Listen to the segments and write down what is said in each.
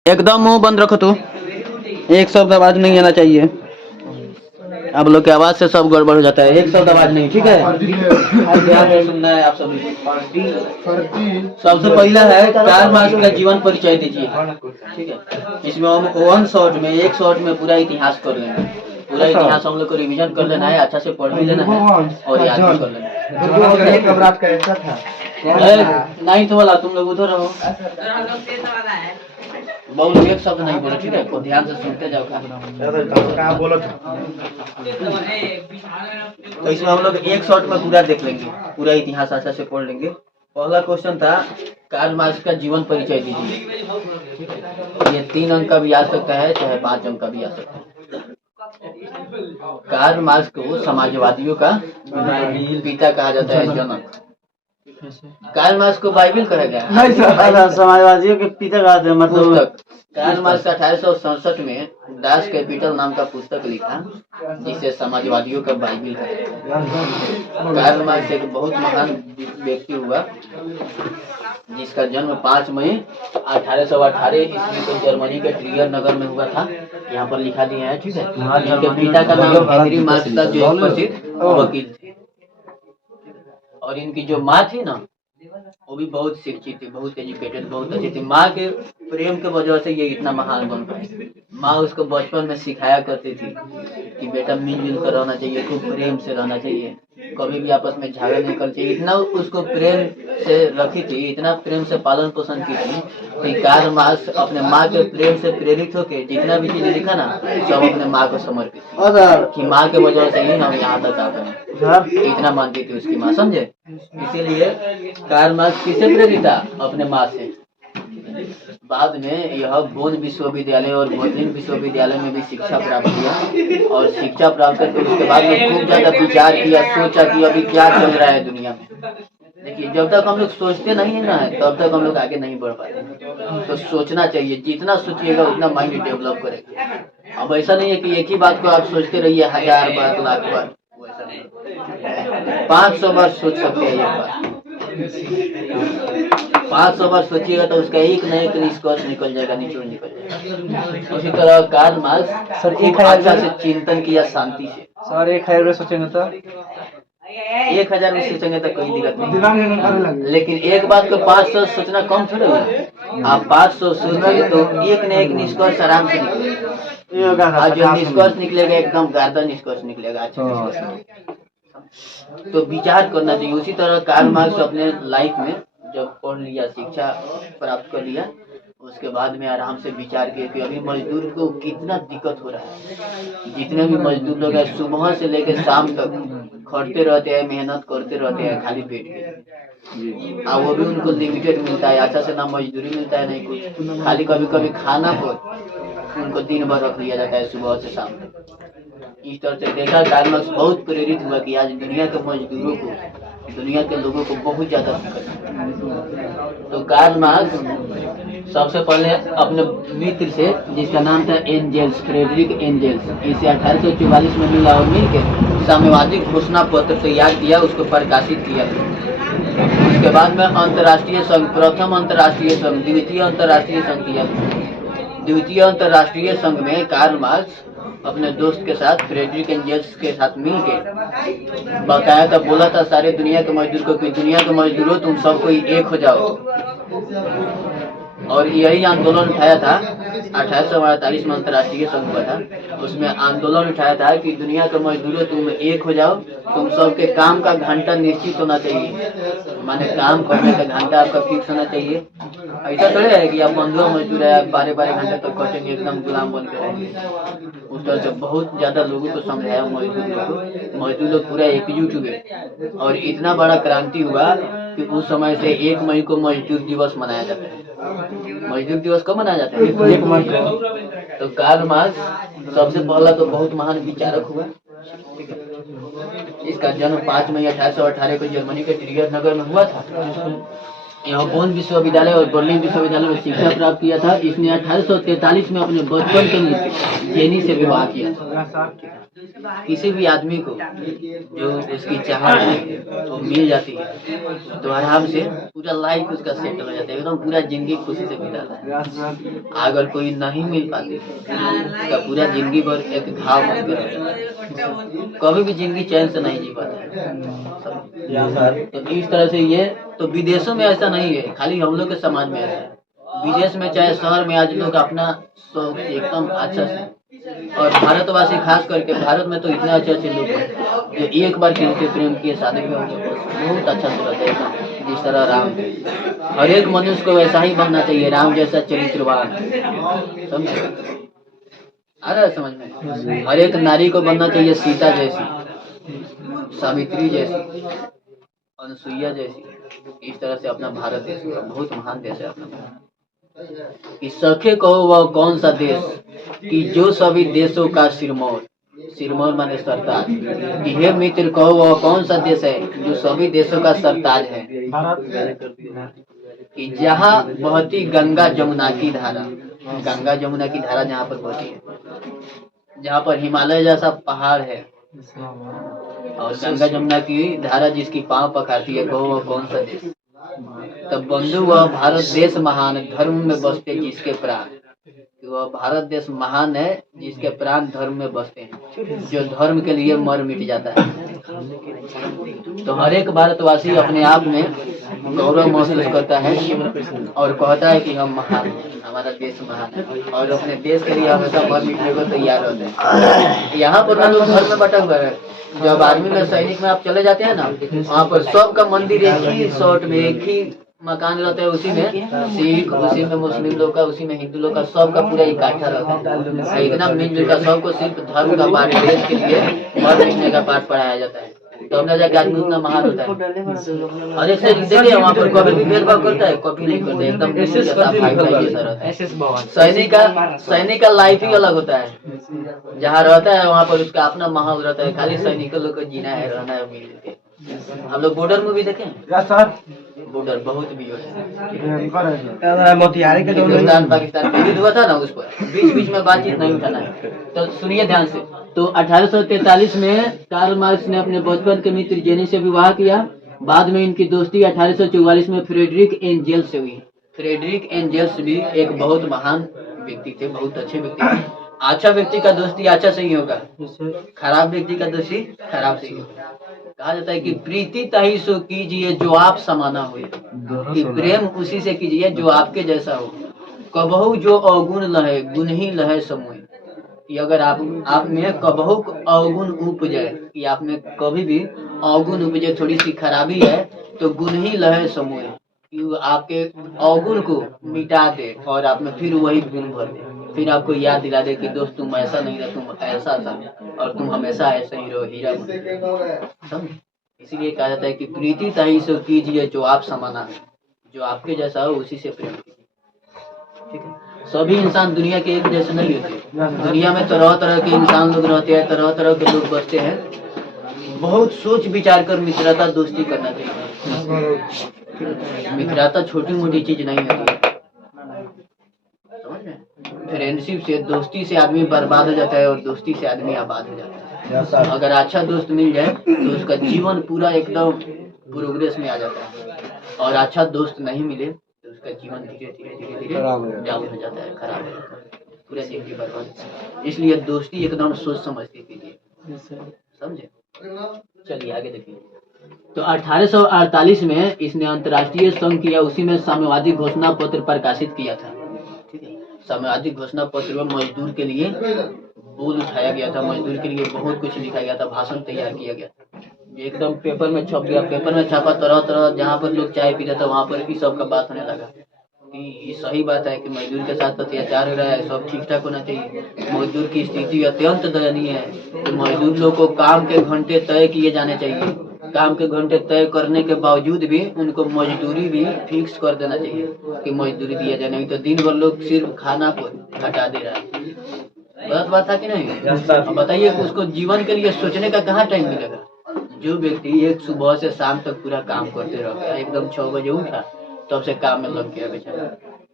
एकदम मुंह बंद रखो तो एक शब्द आवाज नहीं आना चाहिए। आप लोग की आवाज से सब गड़बड़ हो जाता है। एक शब्द आवाज नहीं, ठीक है। ध्यान में सुनना है आप सभी। सबसे पहला है कार्ल मार्क्स का जीवन परिचय दीजिए, ठीक है। इसमें हम वन शॉट में, एक शॉट में पूरा इतिहास कर लेंगे। पूरा इतिहास हम लोग को रिवीजन कर लेना है, अच्छा से पढ़ भी लेना है और याद भी कर लेना है। नाइन्थ वाला तुम लोग उधर रहो, बहुत एक शब्द नहीं बोलो, ठीक है। को ध्यान से सुनते जाओ। कहाँ बोलो तो इसमें हम लोग एक शॉट में पूरा देख लेंगे, पूरा इतिहास अच्छा से पढ़ लेंगे। पहला क्वेश्चन था कार्ल मार्क्स का जीवन परिचय दीजिए। ये 3 अंक का भी आ सकता है, चाहे 5 अंक का भी आ सकता है। कार्ल मार्क्स को समाजवादियों का पिता कहा जाता है, जनक। कार्ल मार्क्स को बाइबिल कहा गया है, समाजवादियों के पिता का मतलब कार्ल मार्क्स 1867 में दास कैपिटल नाम का पुस्तक लिखा, जिसे समाजवादियों का बाइबिल कहा। कार्ल मार्क्स एक बहुत महान व्यक्ति हुआ, जिसका जन्म 5 मई 1818 ईस्वी को जर्मनी के ट्रियर नगर में हुआ था। यहाँ पर लिखा दिया है, ठीक है। इनके पिता का नाम हेनरी मार्क्स था, जो एक प्रसिद्ध वकील थे। और इनकी जो माँ थी ना, वो भी बहुत शिक्षित थी, बहुत एजुकेटेड, बहुत अच्छी थी। माँ के प्रेम के वजह से ये इतना महान बन पाए। माँ उसको बचपन में सिखाया करती थी कि बेटा मिलजुल कर रहना चाहिए, खूब प्रेम से रहना चाहिए, कभी भी आपस में झगड़ा नहीं करना चाहिए। इतना उसको प्रेम से रखी थी, इतना प्रेम से पालन पोषण की थी कि कार्ल मार्क्स अपने माँ के प्रेम से प्रेरित होकर जितना भी चीज लिखा ना, सब अपने माँ को समर्पित कि माँ के वजह से ही हम यहाँ तक आ गए। इतना मानती थी उसकी माँ, समझे। इसीलिए कार्ल मार्क्स किससे प्रेरित था? अपने माँ से। बाद में यह बोन विश्वविद्यालय और बर्लिन विश्वविद्यालय में भी शिक्षा प्राप्त किया, और शिक्षा प्राप्त करके उसके बाद में खूब ज्यादा विचार किया, सोचा कि अभी क्या चल रहा है दुनिया में। देखिए, जब तक हम लोग सोचते नहीं है ना, तब तक हम लोग आगे नहीं बढ़ पाते। तो सोचना चाहिए, जितना सोचिएगा उतना माइंड डेवलप करेगा। अब ऐसा नहीं है कि एक ही बात को आप सोचते रहिए 1000 बार, लाख बार, 500 बार सोच सकते हैं एक बार। 500 बार सोचिएगा तो उसका एक न एक निष्कर्ष निकल जाएगा, निचोड़ निकल जाएगा। उसी तरह कार्ल मार्क्स सर एक अच्छा से चिंतन किया, शांति से। सर 1000 सोचेंगे तो 1000 में सोचेंगे तो कोई दिक्कत नहीं, लेकिन एक बात को 500 सोचना कम थोड़े होगा। आप 500 सोचिए तो एक न एक निष्कर्ष आराम से निकलेगा। आज जो निष्कर्ष निकलेगा एकदम गादा निष्कर्ष निकलेगा, अच्छा निष्कर्ष। तो विचार करना चाहिए। उसी तरह कार्ल मार्क्स अपने लाइफ में जब पढ़ लिया, शिक्षा प्राप्त कर लिया, उसके बाद में आराम से विचार किए कि अभी मजदूर को कितना दिक्कत हो रहा है। जितने भी मजदूर लोग हैं सुबह से लेकर शाम तक खटते रहते हैं, मेहनत करते रहते हैं खाली पेट के। और वो भी उनको लिमिटेड मिलता है, अच्छा से ना मजदूरी मिलता है नहीं कुछ, खाली कभी कभी खाना पर उनको दिन भर रख लिया जाता है सुबह से शाम तक। इस तरह से देखा कार्ल मार्क्स बहुत प्रेरित हुआ कि आज दुनिया के मजदूरों को, दुनिया के लोगों को बहुत ज्यादा दिक्कत है। तो कार्ल मार्क्स सबसे पहले अपने मित्र से, जिसका नाम था एंजेल्स, फ्रेडरिक एंजेल्स, इसे 1844 में मिला और मिलकर साम्यवादी घोषणा पत्र तैयार किया, उसको प्रकाशित किया। उसके बाद में अंतर्राष्ट्रीय संघ, प्रथम अंतर्राष्ट्रीय संघ, द्वितीय अंतर्राष्ट्रीय संघ किया। द्वितीय अंतर्राष्ट्रीय संघ में कार्ल मार्क्स अपने दोस्त के साथ, फ्रेडरिक एंजेल्स के साथ मिलके बताया था, बोला था सारे दुनिया के मजदूर को कि दुनिया के मजदूरों तुम सब कोई एक हो जाओ। और यही आंदोलन उठाया था 1848 में अंतर्राष्ट्रीय संघ हुआ था। उसमें आंदोलन उठाया था कि दुनिया के मजदूरों तुम एक हो जाओ, तुम सबके काम का घंटा निश्चित होना चाहिए, माने काम करने का घंटा आपका फिक्स होना चाहिए। ऐसा थोड़ा है कि आप 15 मजदूर है, 12 घंटे तक कटेंगे, एकदम गुलाम बन के रहेंगे। उस तरह से बहुत ज्यादा लोगों को समझाया, मजदूर लोग पूरा एकजुट हुए और इतना बड़ा क्रांति हुआ कि उस समय से 1 मई को मजदूर दिवस मनाया जाता है। मजदूर दिवस कब मनाया जाता है? 1 मई को। तो कार्ल मार्क्स सबसे पहला तो बहुत महान विचारक हुआ। इसका जन्म 5 मई 1818 को जर्मनी के ट्रियर नगर में हुआ था। यह बोन विश्वविद्यालय और बर्लिन विश्वविद्यालय में शिक्षा प्राप्त किया था। इसने 1843 में अपने बचपन के मित्र जेनी से विवाह किया था। किसी भी आदमी को जो उसकी चाहत है वो मिल जाती है तो आराम से पूरा लाइफ उसका सेटल हो जाता है, एकदम पूरा जिंदगी खुशी से बिताता है। अगर कोई नहीं मिल पाती तो पूरा जिंदगी भर एक घाव मन कर रहता है, कभी भी जिंदगी चैन से नहीं जी पाता है। तो इस तरह से ये तो विदेशों में ऐसा नहीं है, खाली हम लोग के समाज में ऐसा है। विदेश में चाहे शहर में आज लोग अपना शौक से एकदम अच्छा से, और भारतवासी खास करके भारत में तो इतने अच्छे अच्छे लोग हैं जो एक बार किसी से प्रेम किए शादी में बहुत अच्छा से रहता है। जिस तरह राम, हर एक मनुष्य को वैसा ही बनना चाहिए, राम जैसा चरित्रवान, समझे? आ रहा है समझ में? हर एक नारी को बनना चाहिए सीता जैसी, सावित्री जैसी, अनुसुईया जैसी। इस तरह से अपना भारत देश बहुत महान देश है अपना भारत। कि सखे कहो वह कौन सा देश कि जो सभी देशों का सिरमौर, सिरमौर माने सरताज, कि हे मित्र कहो वह कौन सा देश है जो सभी देशों का सरताज है, कि जहाँ बहती गंगा जमुना की धारा, गंगा जमुना की धारा जहाँ पर बहती है, जहाँ पर हिमालय जैसा पहाड़ है और गंगा जमुना की धारा जिसकी पांव पखारती है, कहो वह कौन सा देश। तब बंधु वह भारत देश महान, धर्म में बसते जिसके प्राण, वह भारत देश महान है जिसके प्राण धर्म में बसते हैं, जो धर्म के लिए मर मिट जाता है। तो हर एक भारतवासी अपने आप में गौरव महसूस करता है और कहता है कि हम महान हैं, हमारा देश महान है, और अपने देश के लिए हमेशा मर मिटने को तैयार होते हैं। यहाँ पर ना लोग धर्म में बटा हुआ है। जब आर्मी में सैनिक में आप चले जाते हैं ना, वहाँ पर सबका मंदिर एक ही शॉर्ट में, एक ही मकान रहता है, उसी में सिख, उसी में मुस्लिम लोग का, उसी में हिंदू लोग का, सबका पूरा इकट्ठा रहता है। इतना मिलजुल का सबको सिर्फ धर्म का पाठ, देश के लिए मर मिटने का पाठ पढ़ाया जाता है। तो हमने जाके आदमी उतना महान होता है। और एक देखिए वहाँ पर कभी भी भेदभाव करता है, कभी नहीं करता, एकदम भाई जैसा रहता है। सैनिक का लाइफ ही अलग होता है, जहाँ रहता है वहाँ पर उसका अपना माहौल रहता है। खाली सैनिकों लोग को जीना है, रहना है, मिल के। हम लोग बॉर्डर मूवी देखे बॉर्डर बहुत भी हिंदुस्तान पाकिस्तान युद्ध हुआ था ना, उस पर बीच बीच में बातचीत नहीं उठाना है। तो सुनिए ध्यान से। तो 1843 में कार्ल मार्क्स ने अपने बचपन के मित्र जेनी से विवाह किया। बाद में इनकी दोस्ती 1844 में फ्रेडरिक एंजेल्स से हुई। फ्रेडरिक एंजेल्स भी एक बहुत महान व्यक्ति थे, बहुत अच्छे व्यक्ति थे। अच्छा व्यक्ति का दोस्ती अच्छा से ही होगा, खराब व्यक्ति का दोस्ती खराब से ही होगा। कहा जाता है कि प्रीति तही सो कीजिए जो आप समाना हुए, कि प्रेम उसी से कीजिए जो आपके जैसा हो। कबहू जो अवगुण लहे गुण ही लहे समूह, कि अगर आप में कबहू अवगुण उपजे, कि आप में कभी भी अवगुण उपजे, थोड़ी सी खराबी है तो गुण ही लहे समूह, कि आपके अवगुण को मिटा दे और आप में फिर वही गुण भर दे, फिर आपको याद दिला दे कि दोस्त तुम ऐसा नहीं था, तुम ऐसा था और तुम हमेशा ऐसे ही रहो, हीरा बनो। इसीलिए कहा जाता है कि प्रीति तही सो कीजिए जो आप समाना है, जो आपके जैसा हो उसी से प्रेम कीजिए। ठीक है। सभी इंसान दुनिया के एक जैसे नहीं होते। दुनिया में तरह तरह के इंसान लोग रहते हैं, तरह तरह के लोग बसते हैं। बहुत सोच विचार कर मित्रता दोस्ती करना चाहिए। मित्रता छोटी मोटी चीज नहीं होती। फ्रेंडशिप से, दोस्ती से आदमी बर्बाद हो जाता है और दोस्ती से आदमी आबाद हो जाता है। अगर अच्छा दोस्त मिल जाए तो उसका जीवन पूरा एकदम प्रोग्रेस में आ जाता है, और अच्छा दोस्त नहीं मिले तो उसका जीवन धीरे धीरे डाउन हो जाता है, खराब हो जाता है, पूरा जिंदगी बर्बाद। इसलिए दोस्ती एकदम सोच समझ के कीजिए, समझे। चलिए आगे देखिए। तो 1848 में इसने अंतर्राष्ट्रीय संघ किया, उसी में साम्यवादी घोषणा पत्र प्रकाशित किया था। ठीक है। साम्यवादी घोषणा पत्र में मजदूर के लिए बोल उठाया गया था, मजदूर के लिए बहुत कुछ लिखा गया था, भाषण तैयार किया गया था, एकदम पेपर में छप गया। पेपर में छापा, तरह तरह जहाँ पर लोग चाय पी रहे थे वहाँ पर भी सबका बात होने लगा कि ये सही बात है कि मजदूर के साथ अत्याचार हो रहा है, सब ठीक ठाक होना चाहिए। मजदूर की स्थिति अत्यंत दयनीय है, तो मजदूर लोग को काम के घंटे तय किए जाने चाहिए। काम के घंटे तय करने के बावजूद भी उनको मजदूरी भी फिक्स कर देना चाहिए कि मजदूरी दिया जाए, नहीं तो दिन भर लोग सिर्फ खाना को हटा दे रहा है। गलत बात था कि नहीं? बताइए उसको जीवन के लिए सोचने का कहाँ टाइम मिलेगा। जो व्यक्ति एक सुबह से शाम तक पूरा काम करते रह गया, एकदम 6 बजे उठा तब से काम में लग गया बेचारा,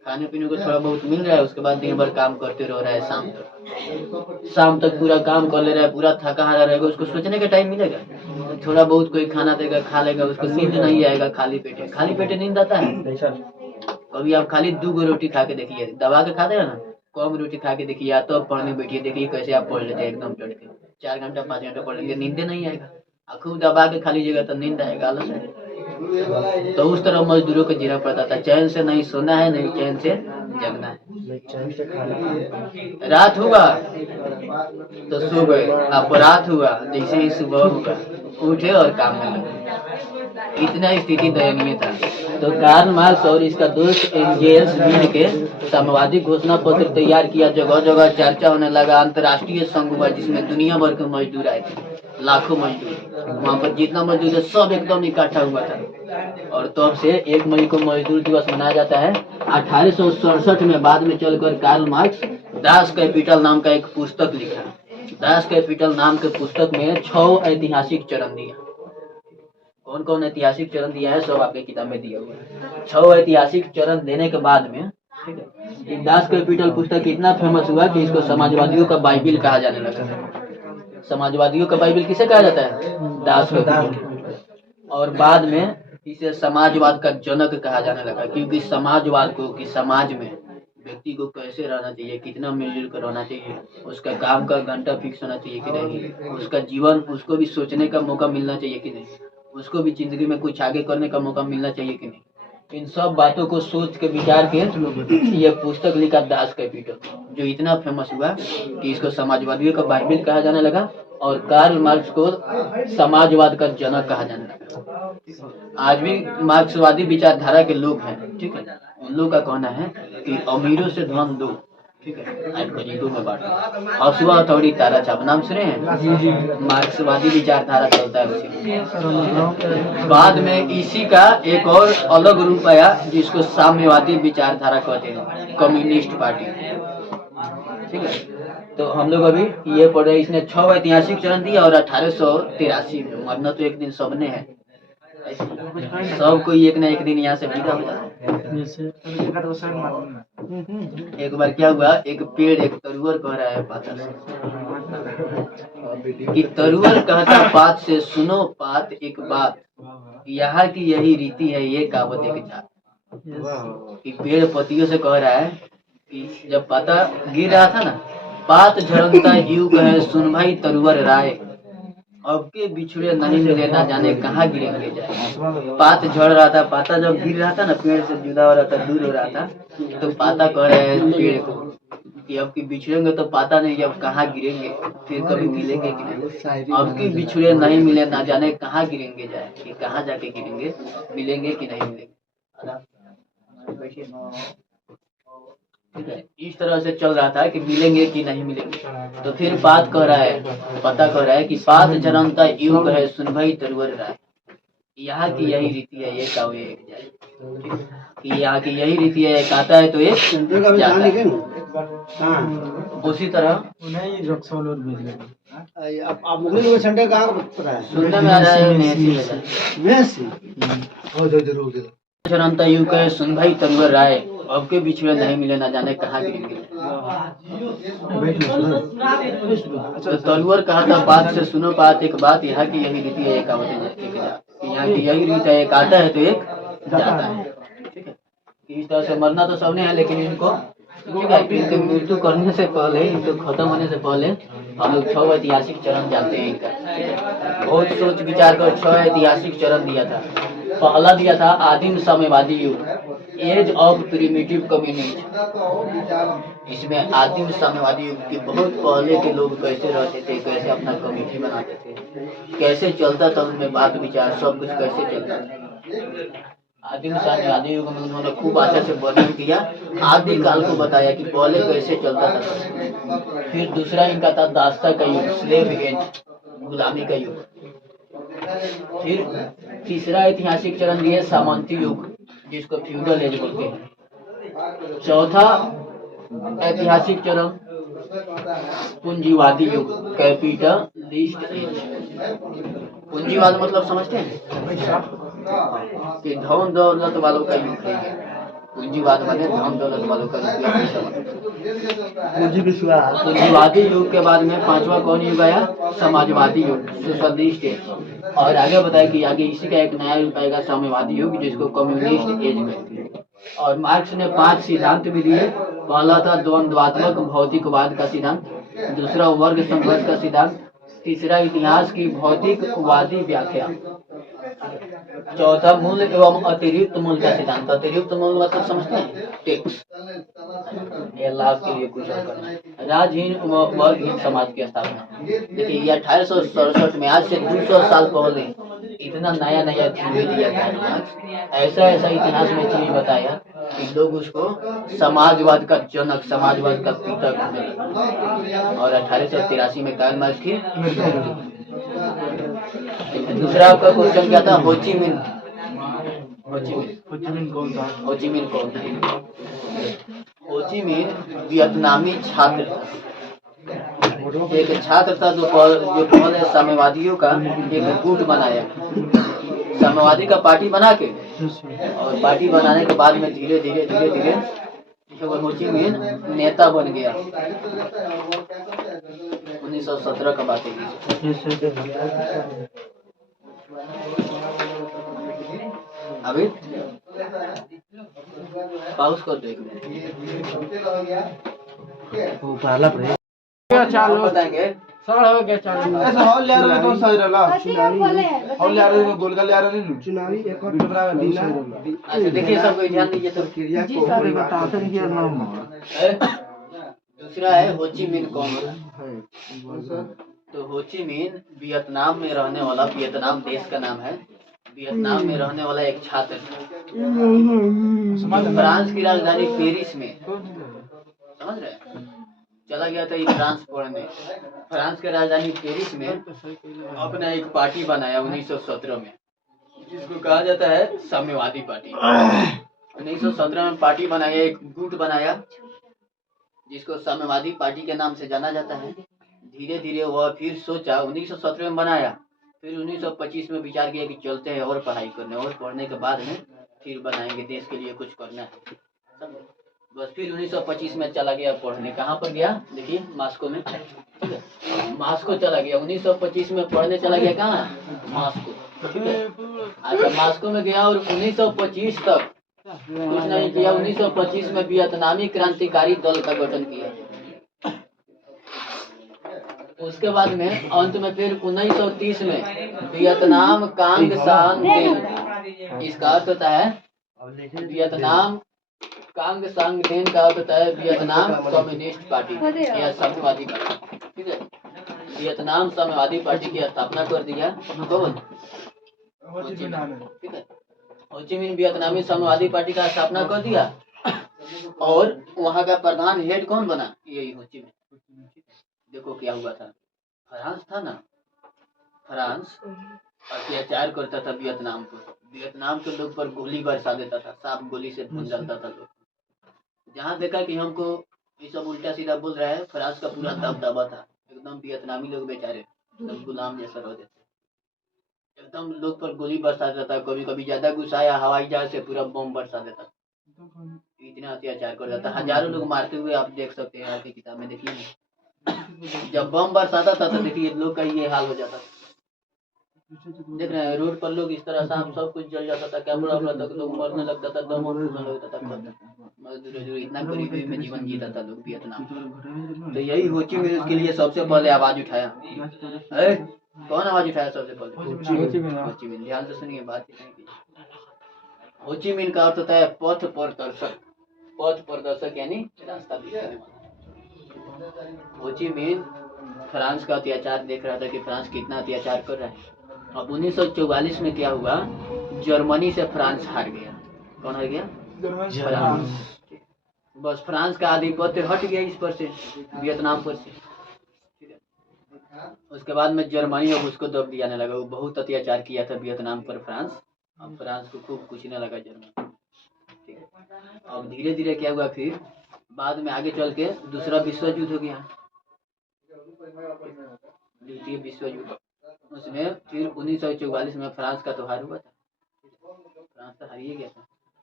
खाने पीने को थोड़ा बहुत मिल रहा है, उसके बाद दिन भर काम करते रह रहा है, शाम तक पूरा काम कर ले रहा है, पूरा थका हारा रहेगा, उसको सोचने का टाइम मिलेगा? थोड़ा बहुत कोई खाना देगा, खा लेगा, उसको नींद नहीं आएगा। खाली पेटे नींद आता है? कभी आप खाली 2 रोटी खा के देखिए, दबा के खाते हैं ना, कम रोटी खा के देखिए, या तो आप पढ़ने बैठिए, देखिए कैसे आप पढ़ लेते हैं एकदम डट के। 4 घंटा 5 घंटा पढ़ लेंगे, नींद नहीं आएगा। खूब दबा के खा लीजिएगा तो नींद आएगा, आलस है। तो उस तरह मजदूरों को जीना पड़ता था, चैन से नहीं सोना है, नहीं चैन से जगना है। रात हुआ तो सो गए, अपराध हुआ जैसे ही सुबह हुआ उठे और काम में लगे। इतना स्थिति दयनीय था। तो कार्ल मार्क्स और इसका दोस्त एंगेल्स मिल के साम्यवादी घोषणा पत्र तैयार किया, जगह जगह चर्चा होने लगा, अंतर्राष्ट्रीय संघ हुआ जिसमें दुनिया भर के मजदूर आए थे, लाखों मजदूर। वहाँ पर जितना मजदूर है सब एकदम इकट्ठा हुआ था। और तब से 1 मई को मजदूर दिवस मनाया जाता है। 1867 में बाद में चलकर कार्ल मार्क्स दास कैपिटल नाम का एक पुस्तक लिखा। दास कैपिटल नाम के पुस्तक में 6 ऐतिहासिक चरण दिया। कौन कौन ऐतिहासिक चरण दिया है सब आपके किताब में दिया हुआ है। 6 ऐतिहासिक चरण देने के बाद में, ठीक है, दास कैपिटल पुस्तक इतना फेमस हुआ कि इसको समाजवादियों का बाइबिल कहा जाने लगा। समाजवादियों का बाइबिल किसे कहा जाता है? Das Kapital. और बाद में इसे समाजवाद का जनक कहा जाने लगा, क्योंकि समाजवाद को, कि समाज में व्यक्ति को कैसे रहना चाहिए, कितना मिलजुल कर रहना चाहिए, उसका काम का घंटा फिक्स होना चाहिए कि नहीं, उसका जीवन, उसको भी सोचने का मौका मिलना चाहिए कि नहीं, उसको भी जिंदगी में कुछ आगे करने का मौका मिलना चाहिए कि नहीं, इन सब बातों को सोच के विचार के ये पुस्तक लिखा दास कैपिटल, जो इतना फेमस हुआ कि इसको समाजवादियों का बाइबिल कहा जाने लगा और कार्ल मार्क्स को समाजवाद का जनक कहा जाने लगा। आज भी मार्क्सवादी विचारधारा के लोग हैं, ठीक है, उन लोग का कहना है कि अमीरों से धन दो, ठीक है, आज गरीबों में बांटो। हसुआ हथौड़ी तारा छाप नाम सुने हैं? मार्क्सवादी विचारधारा चलता है उसी। बाद में इसी का एक और अलग रूप आया जिसको साम्यवादी विचारधारा कहते हैं, कम्युनिस्ट पार्टी, ठीक है। तो हम लोग अभी ये पढ़ रहे, इसने 6 ऐतिहासिक चरण दिया और 1883 में मरना तो एक दिन सबने है, सब कोई एक ना एक दिन यहाँ से विदा हो जाता है। एक बार क्या हुआ, एक पेड़ एक तरुवर कह रहा है पात से कि तरुवर कहता पात से, सुनो पात एक बात, यहाँ की यही रीति है, ये कहावत एक जात। कि पेड़ पतियों से कह रहा है कि जब पता गिर रहा था ना, पात झड़कता यूं कहे सुन भाई तरुवर राय, अब के बिछड़े नहीं मिले ना जाने कहाँ गिरेंगे जाए। पात झड़ रहा था, पाता जब गिर रहा था ना, पेड़ से जुदा हो रहा था, दूर हो रहा था, तो पाता कह रहे हैं पेड़ को कि अब की बिछड़ेंगे तो पाता नहीं, अब कहाँ गिरेंगे, फिर कभी मिलेंगे कि नहीं। अब की बिछड़े नहीं मिले ना जाने कहाँ गिरेंगे जाए, कि कहाँ जाके गिरेंगे, मिलेंगे कि नहीं मिलेंगे। इस तरह से चल रहा था कि मिलेंगे कि नहीं मिलेंगे। तो फिर पात कह रहा है, पता कह रहा है कि पात जनता यूं कहे सुन भाई तरुवर राय, यहाँ की यही रीति है, ये काव ये एक जाए, कि यहाँ की यही रीति है, एक आता है तो एक जाता है। उसी तरह सुनने में आ रहा है जनता यूं कहे सुन भाई तरुवर राय, अब के बीच में नहीं मिले ना जाने कहाँ गिरेंगे। तो तरुवर कहा था बात से सुनो बात एक बात, यहाँ की यही रीति है, एक यहाँ की यही रीति है, एक आता है तो एक जाता है, ठीक है। इस तरह से मरना तो सबने है, लेकिन इनको इनके मृत्यु करने से पहले, इनको खत्म होने से पहले हम लोग 6 ऐतिहासिक चरण जानते हैं इनका। बहुत सोच विचार कर 6 ऐतिहासिक चरण दिया था। पहला दिया था आदिम साम्यवादी युग, एज ऑफ प्रिमिटिव कम्युनिटी। इसमें आदिम साम्यवादी युग के बहुत पहले के लोग कैसे रहते थे, कैसे अपना कम्युनिटी बनाते थे, कैसे चलता था उनमें बात विचार, सब कुछ कैसे चलता था। आदिम साम्यवादी युग में उन्होंने खूब अच्छा से वर्णन किया, आदि काल को बताया कि पहले कैसे चलता था। फिर दूसरा इनका था दास्ता का युग, स्लेव एज, गुलामी का युग। फिर तीसरा ऐतिहासिक चरण दिए सामंती युग, जिसको फ्यूडल एज बोलते हैं। चौथा ऐतिहासिक चरण पूंजीवादी युग, कैपिटलिस्ट एज। पूंजीवाद मतलब समझते हैं कि धन दौलत वालों का युग है, पूंजीवाद माने धन दौलत वालों का रुपया पैसा बना। पूंजी विश्वास। पूंजीवादी युग के बाद में पांचवा कौन युग आया? समाजवादी युग, सोशलिस्ट एज। और आगे बताया कि आगे इसी का एक नया युग आएगा, साम्यवादी युग, जिसको कम्युनिस्ट एज कहते हैं। और मार्क्स ने 5 सिद्धांत भी दिए। पहला था द्वंद्वात्मक भौतिकवाद का सिद्धांत, दूसरा वर्ग संघर्ष का सिद्धांत, तीसरा इतिहास की भौतिकवादी व्याख्या, चौथा मूल एवं अतिरिक्त मूल का सिद्धांत। अतिरिक्त मूल मतलब समझते हैं? टैक्स, ये लाभ के लिए कुछ और करना है। राजहीन व वर्गहीन समाज की स्थापना। देखिए ये 1867 में, आज से 200 साल पहले इतना नया नया थ्योरी दिया गया, ऐसा ऐसा इतिहास में चीज बताया कि लोग उसको समाजवाद का जनक, समाजवाद का पिता कहने लगे। और 1883 में कार्ल मार्क्स की दूसरा आपका क्वेश्चन क्या था? होचिमिन। होचिमिन कौन था? होचिमिन कौन था? होचिमिन वियतनामी छात्र था, एक छात्र था जो पहले साम्यवादियों का एक गुट बनाया, साम्यवादी का पार्टी बना के, और पार्टी बनाने के बाद में धीरे धीरे धीरे धीरे होचिमिन नेता बन गया। 1917 का बात है। अभी पाउस कर देख बताएंगे। ऐसा हॉल ले रहा तो सही रहला। हॉल ले रहा गोलका ले रहा नहीं चुनावी एक और अच्छा देखिए सब कोई ध्यान दीजिए तो क्रिया को कोई बताते नहीं है नाम। दूसरा है होचिमिन कौन है? तो होचिमिन वियतनाम में रहने वाला, वियतनाम देश का नाम है, वियतनाम में रहने वाला एक छात्र था। फ्रांस की राजधानी पेरिस में, समझ रहे हैं, चला गया था ये फ्रांस पढ़ने। फ्रांस की राजधानी पेरिस में अपना एक पार्टी बनाया 1917 में, जिसको कहा जाता है साम्यवादी पार्टी। 1917 में पार्टी बनाया, एक गुट बनाया, जिसको साम्यवादी पार्टी के नाम से जाना जाता है। धीरे धीरे वह फिर सोचा, 1917 में बनाया, फिर 1925 में विचार किया कि चलते हैं और पढ़ाई करने, और पढ़ने के बाद में फिर बनाएंगे, देश के लिए कुछ करना है। बस फिर 1925 में चला गया पढ़ने। कहाँ पर गया? देखिए मास्को में, मास्को चला गया 1925 में पढ़ने, चला गया कहाँ? मास्को, ठीक है। अच्छा मास्को में गया और 1925 तक कुछ नहीं किया। 1925 में वियतनामी क्रांतिकारी दल का गठन किया। उसके बाद में अंत में फिर 1930 में वियतनाम कांग सांग देन, इसका अर्थ होता है वियतनाम कांग सांग देन का अर्थ होता है वियतनाम कम्युनिस्ट पार्टी या साम्यवादी पार्टी, ठीक है। वियतनाम साम्यवादी पार्टी की स्थापना कर दिया कौन? ठीक है, होचिमिन वियतनामी साम्यवादी पार्टी का स्थापना कर दिया। और वहाँ का प्रधान हेड कौन बना? यही होचिमिन। देखो क्या हुआ था, फ्रांस था ना, फ्रांस अत्याचार करता था वियतनाम को, वियतनाम के लोग पर गोली बरसा देता था, सांप गोली से भून डालता था लोग। जहाँ देखा कि हमको ये सब उल्टा सीधा बोल रहा है, फ्रांस का पूरा दबदबा था, एकदम वियतनामी लोग बेचारे एकदम गुलाम जैसा रह देते, एकदम लोग पर गोली बरसा देता था। कभी कभी ज्यादा गुस्सा आया, हवाई जहाज से पूरा बम बरसा देता, इतना अत्याचार कर देता, हजारों लोग मारते हुए आप देख सकते हैं आपकी किताब में, देखिए जब बम बरसाता था तो देखिए लोग का ये हाल हो जाता था। देख रहे हैं रोड पर लोग इस तरह सांप सब कुछ जल जाता था, कैमरा तक लोग मरने लगता था, दम फूलने लगता था, इतना गरीबी में जीवन जीता था लोग वियतनाम। तो यही होचिमिन के लिए सबसे पहले आवाज उठाया। कौन आवाज उठाया सबसे पहले? होचिमिन। ध्यान से सुनिए बात। होचिमिन का अर्थ होता है पथ प्रदर्शक, पथ प्रदर्शक यानी रास्ता दिखाने वाला। होचिमिन फ्रांस का अत्याचार देख रहा था कि फ्रांस कितना अत्याचार कर रहा है। अब 1944 में क्या हुआ, जर्मनी से फ्रांस हार गया। कौन हार गया? फ्रांस। बस फ्रांस का आधिपत्य हट गया इस पर से, वियतनाम पर से। उसके बाद में जर्मनी अब उसको दब दियाने लगा, वो बहुत अत्याचार किया था वियतनाम पर फ्रांस, अब फ्रांस को खूब कुचने लगा जर्मनी, ठीक है। अब धीरे धीरे क्या हुआ, फिर बाद में आगे चल के दूसरा विश्व युद्ध हो गया, द्वितीय विश्व युद्ध। उसमें फिर 1944 में फ्रांस का त्योहार हुआ था, फ्रांस तो हार ही गया था।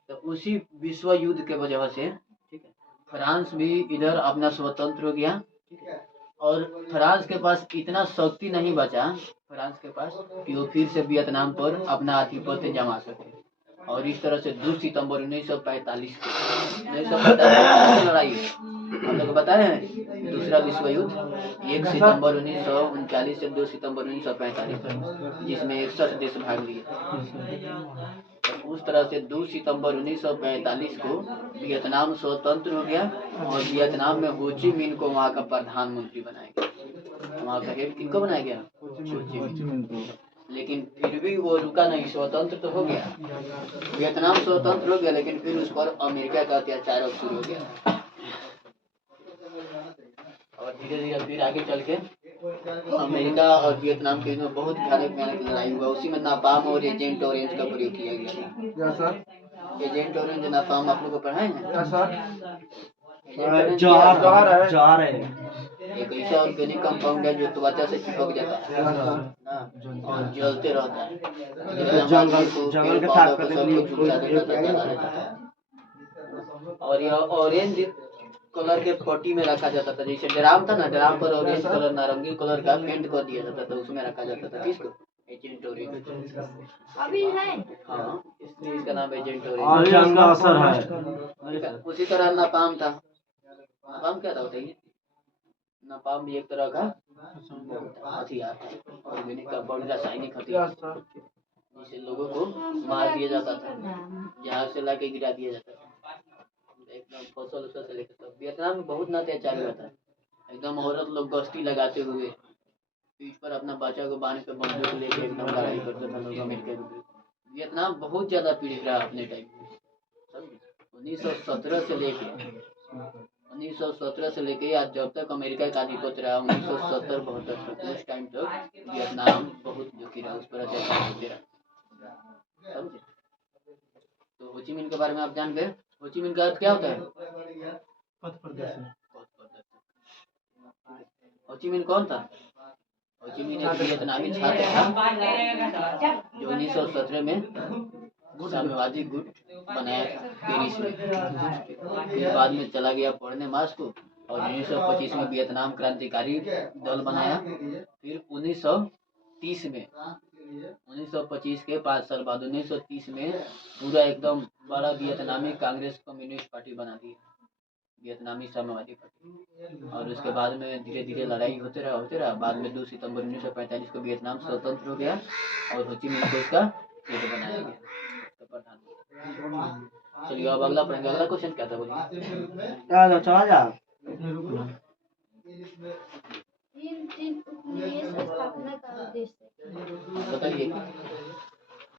तो उसी विश्व युद्ध के वजह से, ठीक है, फ्रांस भी इधर अपना स्वतंत्र हो गया, ठीक है, और फ्रांस के पास इतना शक्ति नहीं बचा फ्रांस के पास कि वो फिर से वियतनाम पर अपना आधिपत्य जमा सके। और इस तरह से 2 सितंबर 1945 को 1945 की लड़ाई हम लोग बताए हैं, दूसरा विश्व युद्ध 1 सितंबर 1939 से 2 सितंबर 1945 तक, जिसमें 61 देश भाग लिए। तो उस तरह से 2 सितंबर 1945 को वियतनाम स्वतंत्र हो गया और वियतनाम में हो ची मिन को वहाँ का प्रधानमंत्री बनाया गया। वहाँ का हेड किनको बनाया गया? हो ची मिन को। लेकिन फिर भी वो रुका नहीं, स्वतंत्र तो हो गया, वियतनाम स्वतंत्र हो गया, लेकिन फिर उस पर अमेरिका का अत्याचार अब शुरू हो गया। और धीरे धीरे फिर आगे चल के अमेरिका और वियतनाम के में बहुत भयानक लड़ाई हुआ। उसी में नापाम और एजेंट ऑरेंज का प्रयोग किया गया था। एजेंट ऑरेंज नापाम आप लोग को पढ़ाए हैं? जा रहे एक ऐसा ऑर्गेनिक कंपाउंड है जो त्वचा से चिपक जाता है और जलते रहता है, जंगल के साथ और यह ऑरेंज कलर के पट्टी में रखा जाता था। जैसे ड्राम था ना, ड्राम पर ऑरेंज कलर नारंगी कलर का पेंट कर दिया जाता था, उसमें रखा जाता था। किसको? Agent orange. अभी है, हाँ, इसलिए इसका नाम एजेंट ऑरेंज। जंग का असर है। उसी तरह नापाम था। नापाम क्या था बताइए? नापाम भी एक तरह का हथियार था, ऑर्गेनिक कंपाउंड, रासायनिक हथियार, जिसे लोगों को मार दिया जाता था, जहाज से लाके गिरा दिया जाता था, एकदम फसल से लेकर सब। वियतनाम में बहुत अत्याचार हुआ था, एकदम औरत लोग गश्ती लगाते हुए पीठ पर अपना बच्चा को बांध कर बंदूक लेके एकदम लड़ाई करते थे लोग अमेरिका के। वियतनाम बहुत ज्यादा पीड़ित रहा अपने टाइम में। 1917 से लेके आज जब तक अमेरिका का आधिपत्य रहा 1970-72 तक, उस टाइम तक वियतनाम बहुत दुखी रहा, उस पर अत्याचार होते रहा। समझे? तो हो ची मिन के बारे में आप जान गए। हो ची मिन का अर्थ क्या होता है? पथ प्रदर्शन। हो ची मिन कौन था? हो ची मिन एक वियतनामी छात्र था जो 1917 में साम्यवादी गुट बनाया था पेरिस में। फिर बाद में चला गया पढ़ने मास्को और 1925 में वियतनाम क्रांतिकारी दल बनाया। फिर 1925 के 5 साल बाद 1930 में पूरा एकदम बड़ा वियतनामी कांग्रेस कम्युनिस्ट पार्टी बना दी, वियतनामी साम्यवादी पार्टी। और उसके बाद में धीरे धीरे लड़ाई होते रहा। बाद में 2 सितंबर 1945 को वियतनाम स्वतंत्र हो गया और हो ची मिन को इसका हेड बनाया गया, प्रधानमंत्री। चलिए अब अगला पढ़ेंगे। अगला क्वेश्चन क्या था बोलिए? चला जा। चीन उपनिवेश स्थापना का उद्देश्य बताइए।